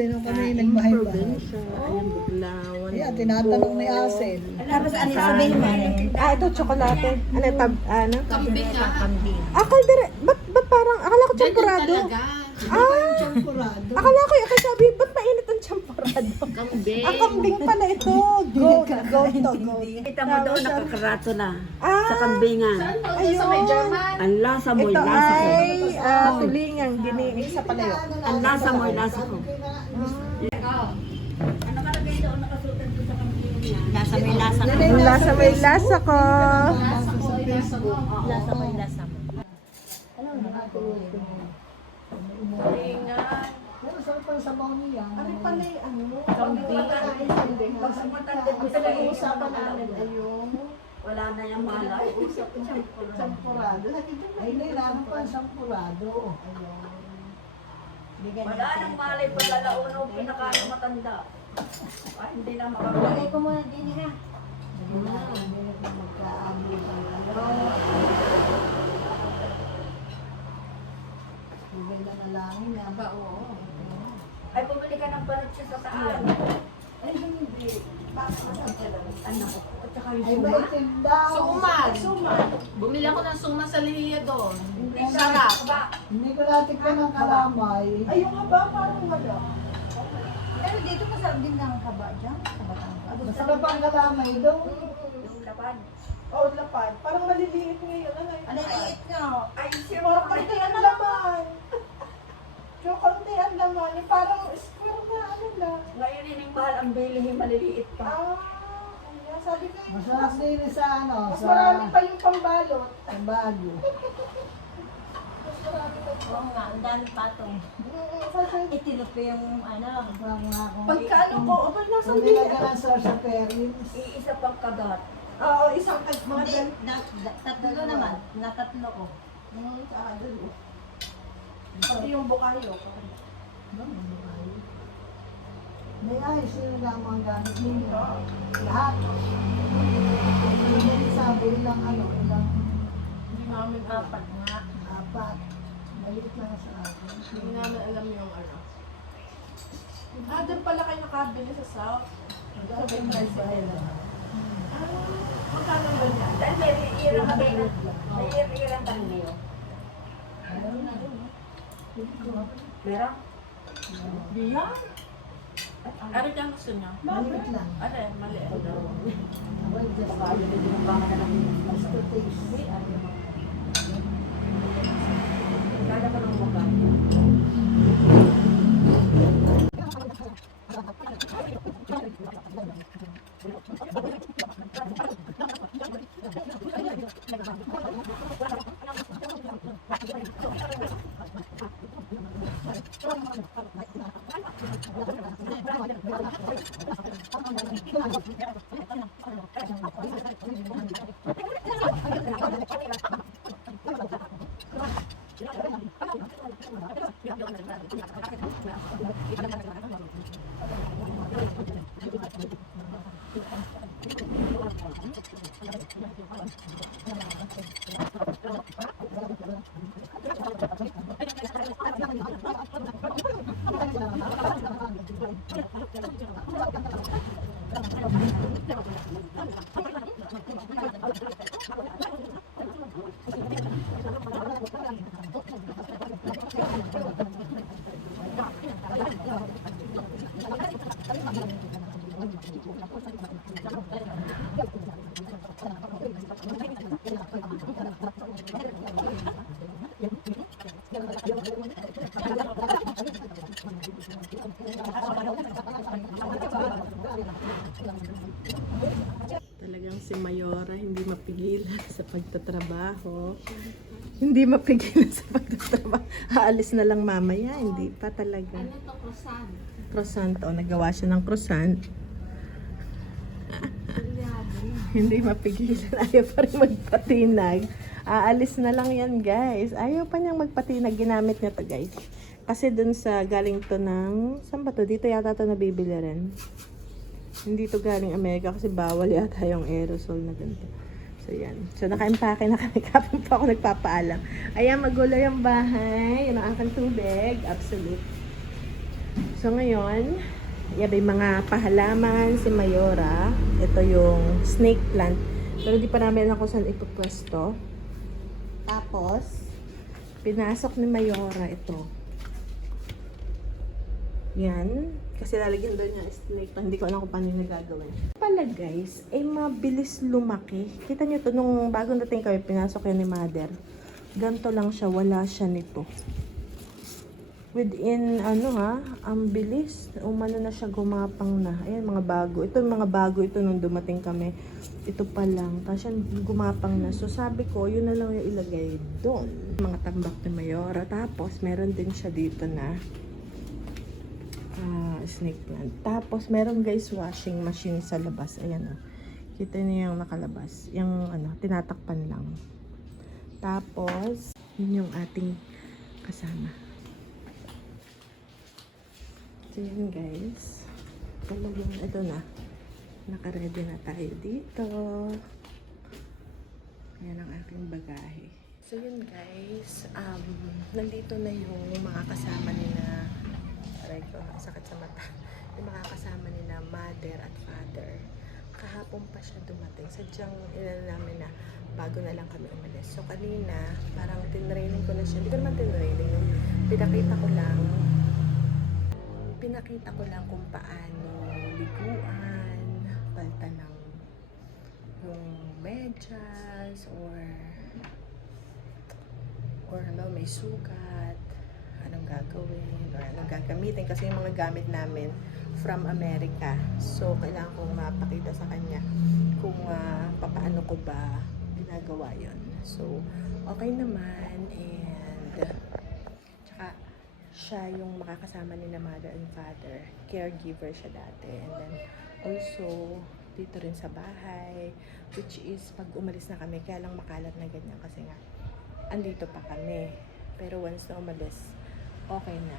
Sino kami nagbahay-bahay? Ayan, buglawan. Ayan, tinatanong ni Asel. Tapos ano sabihin mo? Ito, tsokolate. Ano? Kambing. Kambing. Kaldere. Ba't parang, akala ko champurado. Champurado. Akala ko, sabi, ba't mainit ang champurado? Kambing. Kambing pala ito. Go to. Kita mo doon, nakakarato na. Ah, Sa kambingan. ayun. Ang lasa mo, Ito lasa ko. ay tulingang giniing sa palayo. Ang lasa mo, lasa ko. Lasa may lasa ko. Ang lasa may lasa ko. Lasa may lasa mo. Pero sarap pala sa baon niya. Ano pala yung Kambing. Pinag-uusapan namin, ayun. Wala na yung malay. Champurado. Ay, nailangan pa ang champurado. Wala nang malay paglalauno, pinakaano matanda. Ay, hindi na makakawin. Ko muna din ha. Magkaamil ang ano. Bigay na nalangin na ba? Oo. Ay, bumili ka ng balot siya sa saan. Ay, hindi. Ano? At saka yung Ay, suma. may tindaw. Suman. Bumili ako ng suma sa Lihiya doon. Hindi Sarap. Ba? Hindi ko natikman ng kalamay. Ay, yung haba parang wala. Pero dito masarap din ng kaba dyan. Masarap ang kalamay doon. Yung lapad. Oh, lapad. Parang maliliit ngayon. Ano yun? Ano liit nga? Ay, siya Parang mga konti ang laman. Yung konti ang laman. Yung parang square na ano lang. Ngayon yung mahal ang bilihin, maliliit pa. Ayan, sabi ko. Masarap din sa ano, Mas sa marami pa yung pambalot. Baguio. Oo nga, ang dami patong. Itinok ko yung ano. Mga kung Pagkano ko, abay nasa kung bilis. nilagyan sa Perrins. Iisa pang kagat. Oo, isang mga Hindi, gan. tatlo naman. Natatlo ko. Pati yung bukayo. May ayos yun lang ang gamit ninyo. Lahat. Hindi sabi lang ano, ilang Hindi namin Apat nga. apat. Maliit lang sa akin. Hindi namin alam yung ano. Doon pala kayo nakabili sa South. Sa may tricycle. Magkano ba niya? Dahil may irang kami na. May irang kami. Meron na doon. Meron? Biyan. Ano kang gusto niya? Maliit lang. Ano eh, maliit. Well, just just to taste. Kada pa ng mukha. Talagang si Mayora hindi mapigilan sa pagtatrabaho. Hindi mapigilan sa pagtatrabaho. Aalis na lang mamaya. Hindi pa talaga. Ano to, croissant? Croissant. O, nagawa siya ng croissant. Hindi mapigilan. Ayaw pa rin magpatinag. Aalis na lang yan, guys. Ayaw pa niyang magpatinag. Ginamit niya to, guys. Kasi dun sa galing to ng... Saan ba to? Dito yata to nabibili rin. Hindi to galing Amerika kasi bawal yata yung aerosol na ganito. So, yan. So, naka-impake na kami. Kapag pa ako nagpapaalam. Ayan, magulo yung bahay. Yan ang aking tubig. Absolute. So ngayon, yan may mga pahalaman si Mayora. Ito yung snake plant. Pero di pa namin alam kung saan ipupwesto. Tapos, pinasok ni Mayora ito. Yan. Kasi lalagyan doon yung snake plant. Hindi ko alam kung paano yung gagawin. Pala guys, ay mabilis lumaki. Kita nyo to, nung bagong dating kami, pinasok yan ni Mother. Ganto lang siya, wala siya nito. Within, ang bilis. Umano na siya, gumapang na. Ayan, mga bago. Ito yung mga bago ito nung dumating kami. Ito pa lang. Tapos yan, gumapang na. So, sabi ko, yun na lang yung ilagay doon. Mga tambak ni Mayora. Tapos, meron din siya dito na snake plant. Tapos, meron guys, washing machine sa labas. Ayan, kita niyo yung nakalabas. Yung, tinatakpan lang. Tapos, yun yung ating kasama. So, yun guys. Talagang, ito na. Naka-ready na tayo dito. Ayan ang aking bagahe. So, yun guys. Nandito na yung mga kasama ni na aray ko, sakit sa mata. Yung mga kasama ni na mother at father. Kahapon pa siya dumating. Sadyang ilan namin na bago na lang kami umalis. So, kanina, parang tinraining ko na siya. Hindi ko naman tinraining. Pinakita ko lang kung paano liguan, palta ng yung medyas, or may sugat, anong gagawin, or anong gagamitin. Kasi yung mga gamit namin from America. So, kailangan kong mapakita sa kanya kung papaano ko ba ginagawa yon. So, okay naman. And tsaka siya yung makakasama ni na mother and father. Caregiver siya dati. And then also dito rin sa bahay, which is pag umalis na kami, kaya lang makalat na ganyan kasi nga andito pa kami. Pero once na umalis, okay na.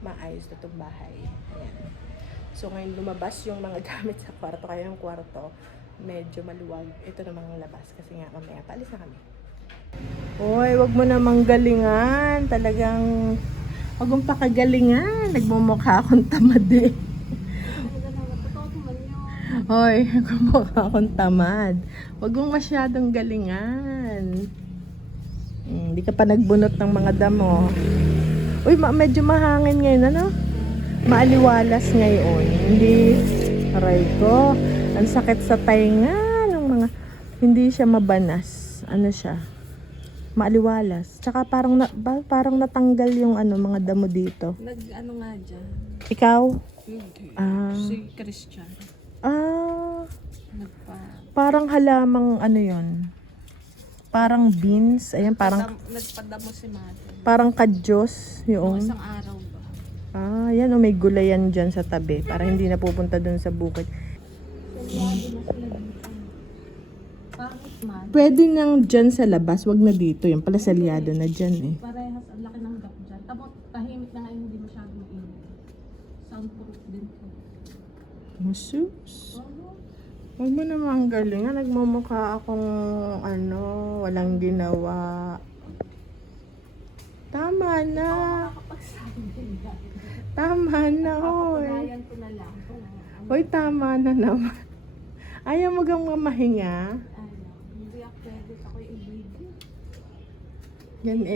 Maayos na itong bahay. Ayan. So ngayon lumabas yung mga gamit sa kwarto. Kaya yung kwarto medyo maluwag. Ito namang labas kasi nga mamaya paalis na kami. Hoy, wag mo namang galingan. Talagang wag mong pakagalingan. Nagmumukha akong tamad eh. Hoy, nagmumukha akong tamad. Wag mong masyadong galingan. Hindi ka pa nagbunot ng mga damo. Uy, medyo mahangin ngayon, ano? Maaliwalas ngayon. Hindi, aray ko. Ang sakit sa tainga ng mga, hindi siya mabanas. Ano siya? Maaliwalas. Tsaka parang natanggal yung mga damo dito. Nag-ano nga dyan? Ikaw? Hindi. Ah. Si Christian. Parang halamang yon. Parang beans. Ayan, parang Nagpadamo si Mother. parang kadyos yung. Isang araw ba? Yan may gulayan dyan sa tabi para hindi na pupunta dun sa bukid. Pwede nang dyan sa labas, wag na dito. Yung pala salyado na dyan eh. Parehas, ang laki ng gap dyan. Tapos tahimik na ngayon, hindi masyadong mainit. Soundproof din po. Masus. Huwag mo naman galing. Nagmumukha akong walang ginawa. Tama na. Tama na, hoy. Pagpapagayan ko na lang. Hoy, tama na naman. Ayaw mo gang mamahinga. Hindi ako pwede. Ako'y ibigay.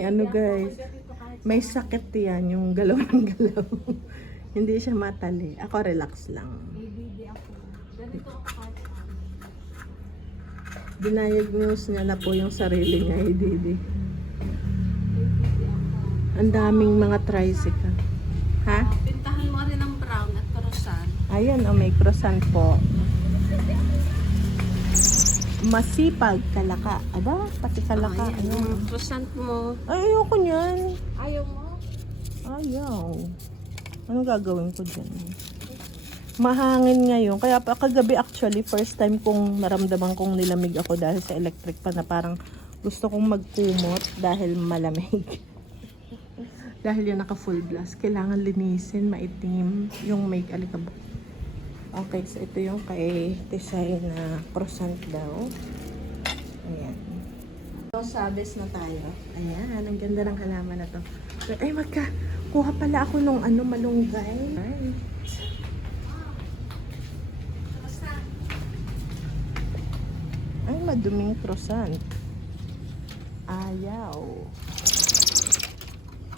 Yan guys. May sakit yan, yung galaw ng galaw. Hindi siya matali. Ako relax lang. Ibigay ako. Ganito ako kahit Diniagnose niya na po yung sarili niya, Didi. Ang daming mga tricycle. Ha? pintahan mo rin ng brown at croissant. Ayan, may croissant po. Masipag, kalaka. Aba, pati kalaka. Ayan. Croissant mo. Ay, ayoko niyan. Ayaw mo? Ayaw. Anong gagawin ko dyan? Mahangin ngayon. Kaya kagabi actually, first time kong naramdaman kong nilamig ako dahil sa electric pa na parang gusto kong magkumot dahil malamig. Dahil yan naka full blast. Kailangan linisin, maitim yung make alikabok. Okay, so ito yung kay Tisay na croissant daw. Ayan. So, sabes na tayo. Ayan, ang ganda ng halaman na to. Ay, Kuha pala ako nung malunggay. Right. Ay, maduming croissant. Ayaw.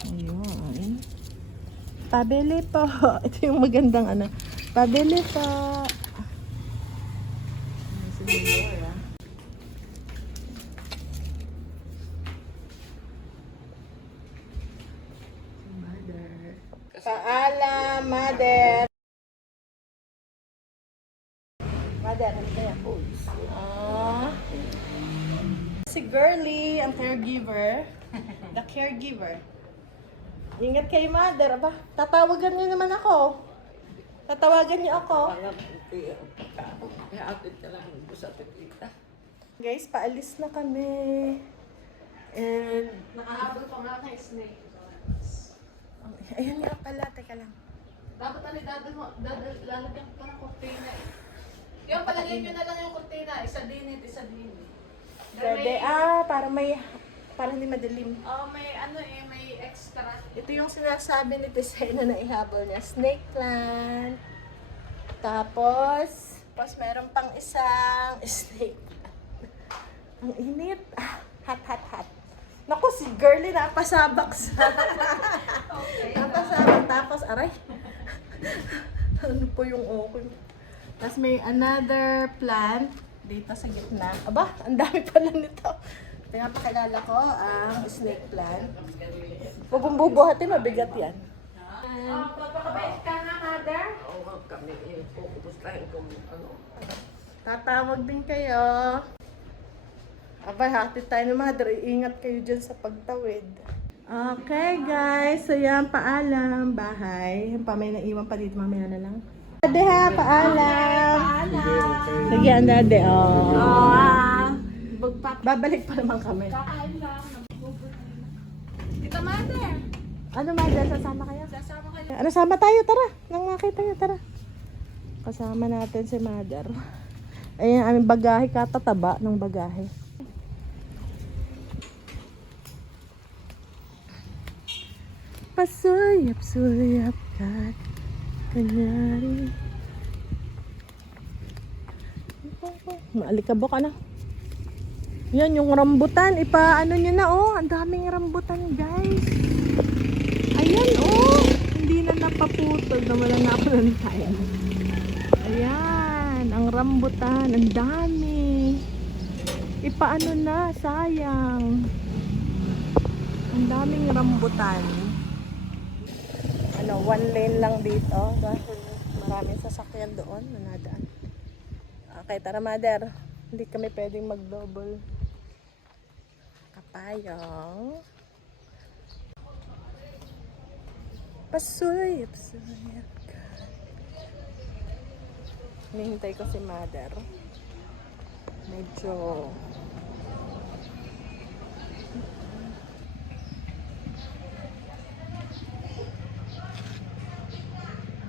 Ayun. Pabili po. Ito yung magandang Pabili po. Paalam, mother. Mother, ano kaya po? Si Girly, ang caregiver. The caregiver. Ingat kayo, mother. Aba, tatawagan niyo naman ako. Tatawagan niyo ako. Guys, paalis na kami. And, Nakahabol pa nga kay Snake. ayan nga pala, teka lang. Dapat lalagyan ko pa ng kurtina eh. Yung palagay nyo na lang yung kurtina, isa dinit, isa dinit. Pwede, para hindi madilim. Oh, may may extra. Ito yung sinasabi ni Tisena na ihabol niya. Snake plant. Tapos meron pang isang snake plant. Ang init. Hot. Naku, si Girly napasabak sa... Napasabak. Tapos, aray. Ano po yung okay? Tapos may another plant dito sa gitna. Aba, ang dami pala nito. Pinapakilala ko ang snake plant. Bubumbubuhatin, mabigat yan. Papakabait ka na, mother? Tatawag din kayo. Abay, hatid tayo ng mother. Ingat kayo dyan sa pagtawid. Okay, guys. So, yan, paalam. Bahay. Yung pa, may naiwan pa dito. Mamaya na lang. Dade ha, paalam. Sige, andade. Babalik pa naman kami. Kakain lang. Tita mother. Ano, mother? Sasama kayo? Sasama kayo. Ano, sama tayo. Tara. Nang makita niyo, tara. Kasama natin si mother. Ayan, aming bagahe. Katataba ng bagahe. Pasuyap-suyap kat kanyari. Maalikabok na. Yan yung rambutan. Ipaano nyo na ang daming rambutan, guys. Ayan hindi na napaputol. Nawala na ako ng time. Ayan, ang rambutan. Ang dami. Ipaano na, sayang. Ang daming rambutan. One lane lang dito dahil maraming sasakyan doon na nadaan. Okay, tara mother. Hindi kami pwedeng mag-double. Kapayong. Pasuyap-suyap ka. Hinihintay ko si mother. Medyo...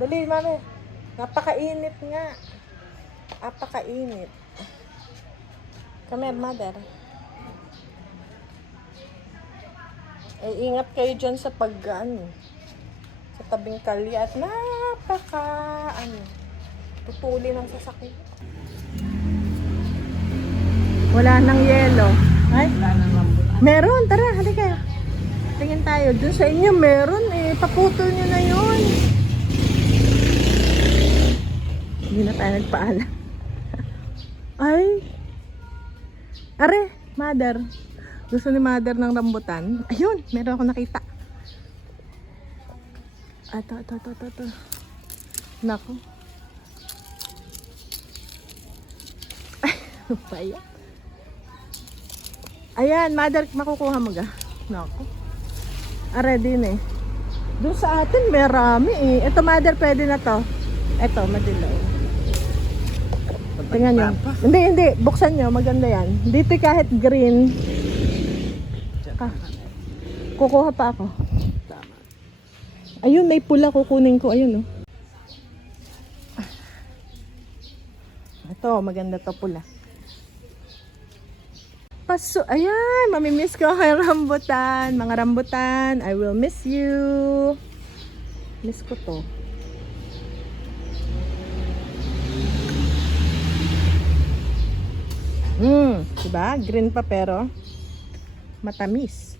Dali, mami. Napakainit nga. Napakainit. Come here, mother. Ingat kayo dyan sa sa tabing kalye at tutuli ng sasakyan. Wala nang yelo. Ay? Meron, tara, halika. Tingin tayo. Doon sa inyo meron paputol nyo na yun. Hindi na tayo nagpaalam. Ay! Are, mother. Gusto ni mother ng rambutan. Ayun, meron ako nakita. Ito. Nako. Ay, ano pa yan? Ayan, mother, makukuha mo ga. Nako. Are din Doon sa atin, marami Ito, mother, pwede na to. Ito, madilaw. Tingnan nyo. Hindi. Buksan nyo. Maganda yan. Dito kahit green. Kukuha pa ako. Ayun, may pula kukunin ko. Ayun, Ito, maganda to pula. Ayan, mamimiss ko kay rambutan. Mga rambutan, I will miss you. Miss ko to. Diba? Green pa pero matamis.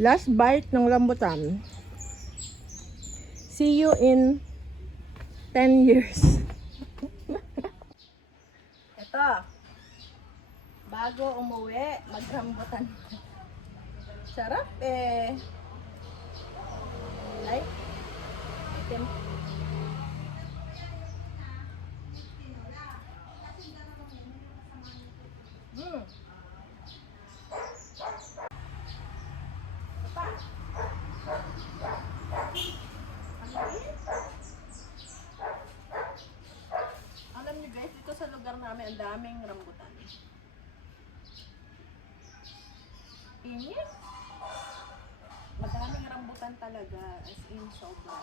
Last bite ng rambutan. See you in 10 years. Ito. Bago umuwi, magrambutan. Sarap eh. Ay. Itim. Alam niyo guys, dito sa lugar namin ang daming rambutan. Init. Madaming rambutan talaga, as in sobra.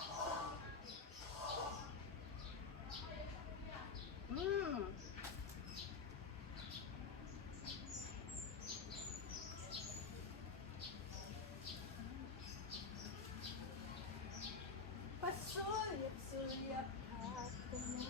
Pasulyap-sulyap ako na.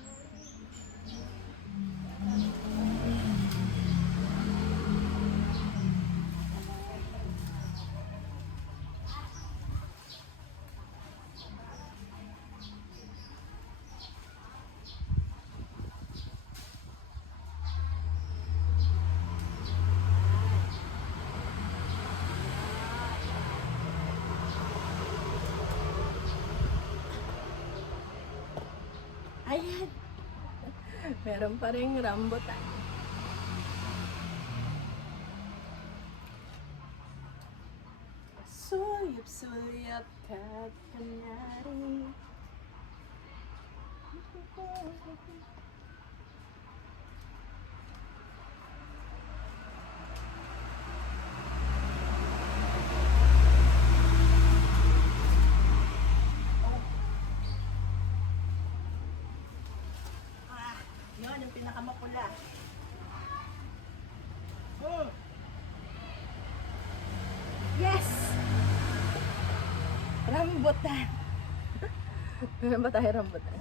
Ayan. Meron pa rin rambutan. Sulyap-sulyap ka kunwari. Yun, yung pinakamapula. Yes! Rambutan. Meron ba tayo rambutan?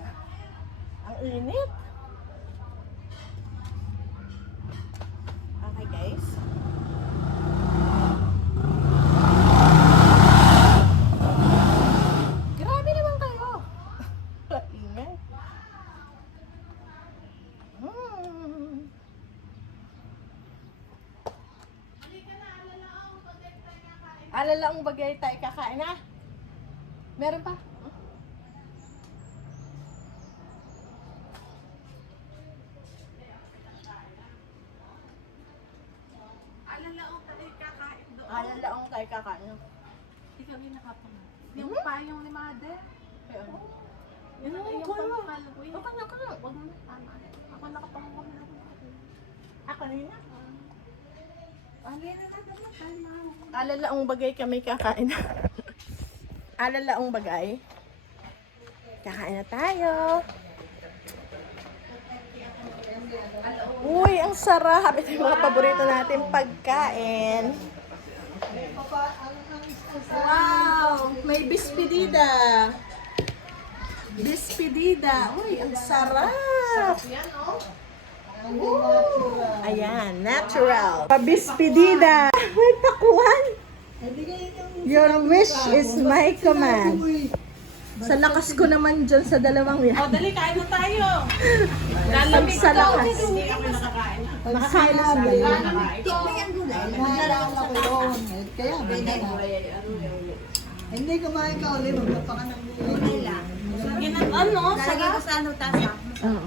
Ang init. Okay guys. Grabe naman kayo. Init. Alalaong bagay tayo kakain na. Meron pa? Alalaong tayo kakain doon. Alalaong tayo kakain. Hindi kami nakapangat. Yung payong ni Mother. Ayun. Yun ang iyong pangkaloy. Huwag na. Huwag mo tama. Ako nakapanguha na. Ako na yun na. Alalaong bagay kami kakain na. Alalaong bagay. Kakain na tayo. Uy, ang sarap. Ito yung mga paborito natin pagkain. Wow! May bispedida. Bispedida. Uy, ang sarap. Ayan, natural. Pabispedida. May takuan. Your wish is my command. Sa lakas ko naman dyan sa dalawang yan. Dali, kain na tayo. Sa lakas. Nakakain na rin. Nahalaman ako yun. Kaya, hindi kumain ka ulit. Magpapaka ng Lalagay ko sa ano, tasa. Oo.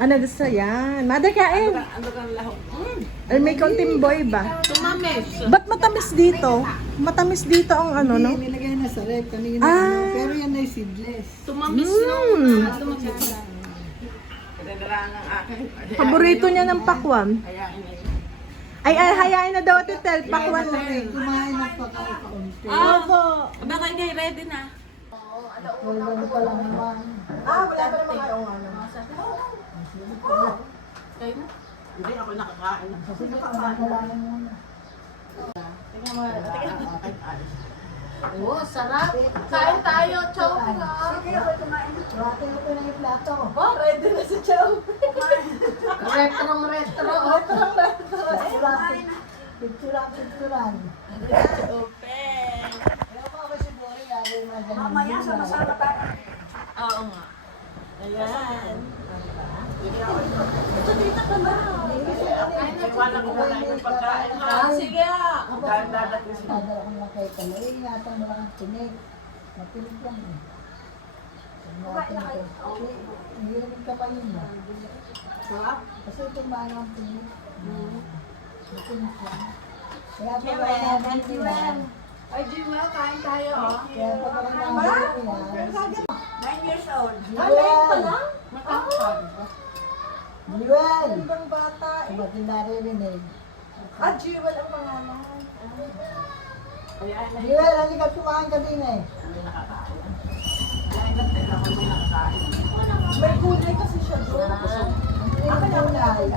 Ano gusto yan? Mother, kain. Ay, may konting boy ba? Tumamis. Ba't matamis dito? Matamis dito ang ano, no? nilagay na sa rep kanina. Ah. Pero yan ay seedless. Tumamis Paborito niya ng pakwan. Ay, hayain na daw, Titel. Pakwan na. Kumain ng pagkakaunti. Baka kayo ready na. Wala pa lang naman. Ah, wala pa naman ang ano. Kayo na? Hindi ako nakakain. Kasi nakakalaman muna. Tingnan mo. Oo, sarap. Kain tayo, Chow. Sige, ako kumain. Wate na ko na yung plato. Oh, ready na si Chow. Retro. Picturan. Open. Kaya pa ako si Boy, lalo na ganun. Mamaya sama-sama tayo. Oo nga. Ayan. Iwala ko muna yung pagkain. Sige ah. Dadala ko lang kay Kaloy. Yata mo lang ang tinig. Matinig lang eh. Nginig ka pa yun ba? Kasi tumaan ang tinig. Matinig lang. Kaya pa wala namin yan. Ay, Jewel, kain tayo. Kaya pa wala namin yan. 9 years old. Jewel! Matapad. Jewel! Ibang bata. Ba't yung naririnig? Ah, Jewel ang pangalan. Jewel, halika kumain ka din eh. May gulay kasi siya doon. Ang kulay.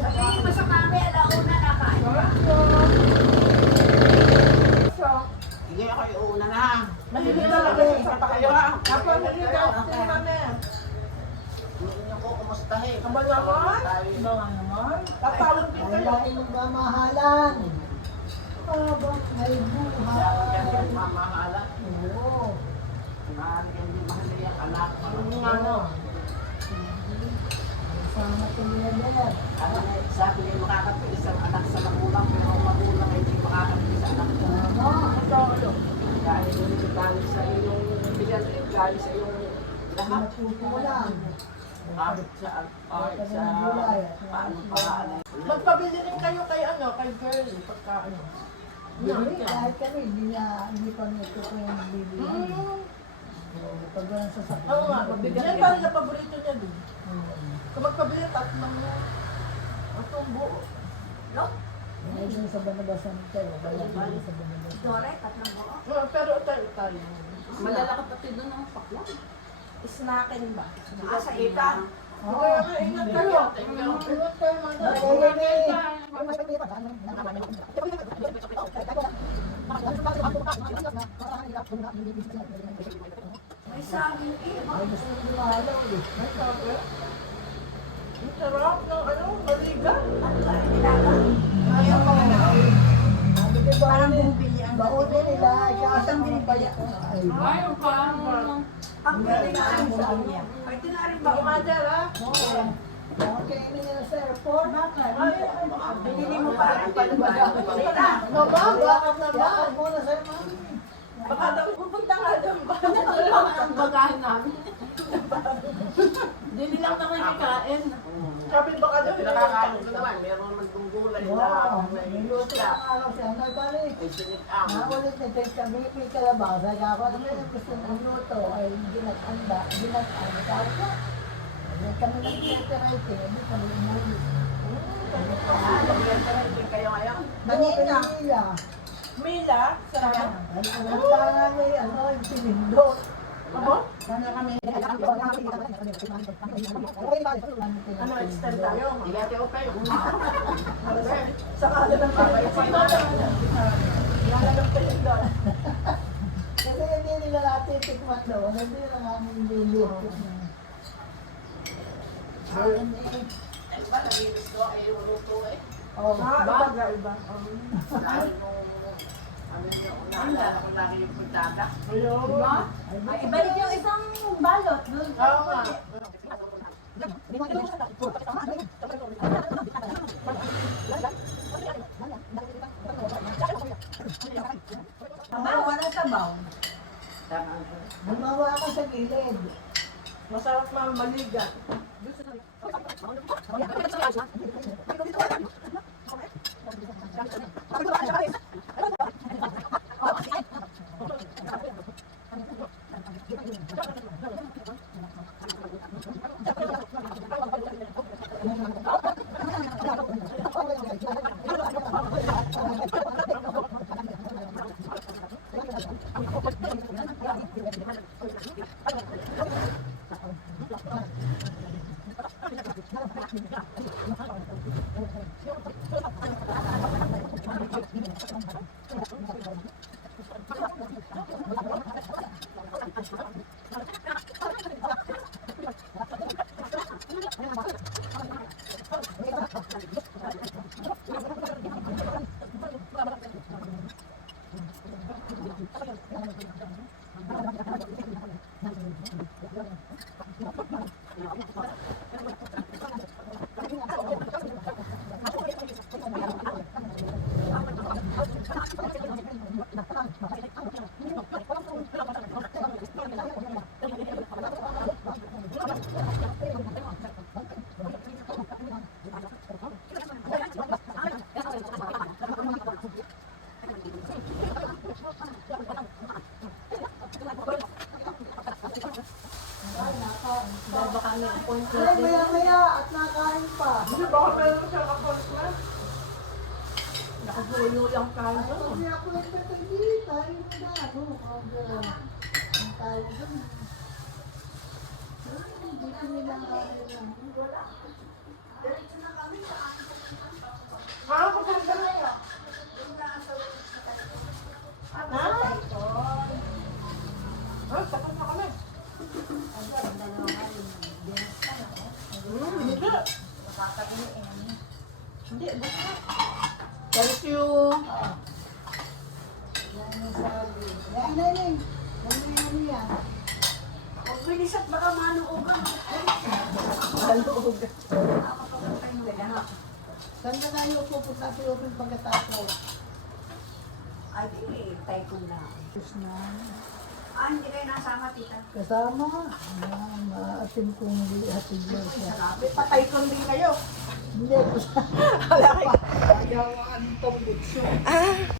Sabihin mo sa mami, alauna na kain. Sige, ako yung una na. Mahilig talaga siya sa Kayo ha. Apo, mahilig ako si mami. Hindi ko kumustahin. Ang ba naman? Tayo. naman. Tatawag din Ay, kayo. laking magmamahalan. Habang may Siya ang buhay. ganyan mamahala. Oo. Maaari ka hindi mahali ang anak. Ano? Sama ko nila dyan. Ano na, sabi niya makakapit ang anak sa magulang, pero ang magulang ay hindi makakapit sa anak. Tama. Dahil yung galing sa iyong pinatid, galing sa iyong lahat. Matuto mo lang. Kahit sa paano paraan. Magpabili rin kayo kay ano, kay girl. Pagka ano. Hindi, kahit kami, hindi pa nito ko yung bibili. Pag walang sasakyan. Oo nga, yan parang na paborito niya din. Hmm. Kung magpabili, tatlong mo. Ang tumbo. No? Ay, dun sa banabasan tayo. Kaya dun sa banabasan. Dore, tatlong buo. Pero tayo. Malala kapatid doon ang pakla. Snackin ba? Sa ikan. Oo. Ingat kayo. Ingat kayo, mother. May saging eh. Ay, gusto ko dumalaw eh. May sabi. Ang sarap ng ano, maliga. Ano ba? Nilaga? Ayaw ko na. Sabi ko ba, Parang bumibili ang baon nila, Isang binibaya. Ay, Ayaw ka. Ang pwede nga rin sa kanya. Pwede nga rin ba? Mother ah. oo. Bakit kayo nila sa airport? Binili mo para ang palubaya. Tita, Bakit naman? Yakap mo na sa'yo, mami. Baka daw pupunta nga doon ba? Ang bagahe namin. Hindi lang na kakain. Sabi baka daw Pinakakain ko naman, meron man gulay na Oo, may niluto isda. ang araw siya. May balik. May sinikang. Nakulit na tayo kami, may kalabasa. Kaya ano yung gusto ng luto ay ginatanda, ginatanda. Tapos na, ay kami nag-iterate, hindi kami umuwi. Pag-enter kayo ngayon. Manila. Mila, sarap. Ay, alam ka namin, ano, yung sinindot. Abo? Ano kami? Ano, extend tayo? Hindi natin ako kayo. Sa kala ng Lalagap ko yun doon. Kasi hindi nila natin tikman doon, hindi nila namin lilit. Diba, nagilis ko ay luto eh. Oh, Iba. Lalo nung ano yung naalala ko lagi yung puntada. Ayun. ay, ibalik yung isang balot doon. Oo nga. Wala sabaw. Tama. gumawa ka sa gilid. Masarap maliga. Ay, maya-maya at nakain pa. Hindi ba ako meron siya appointment? Nakagulo yung kain doon. Kasi ako nagtatagi, tayo na ano, ang tayo dun. Ay, hindi ko nilangarin lang. Ano ko kung gano'n? Ay, tapos na kami. Hindi. Thank you. Yan yung sabi. Yan, Neneng. Yan yan. Huwag bilis at baka manuugan. Saan na tayo pupunta sa open pagkatapos? Ay, di, tayo ko na. Tapos na. Ah, hindi kayo nasama, tita. Kasama. Yan, maasim kong hatid lang siya. Patay ko din kayo. Hindi, kasama. Ayaw ang tumbit siya.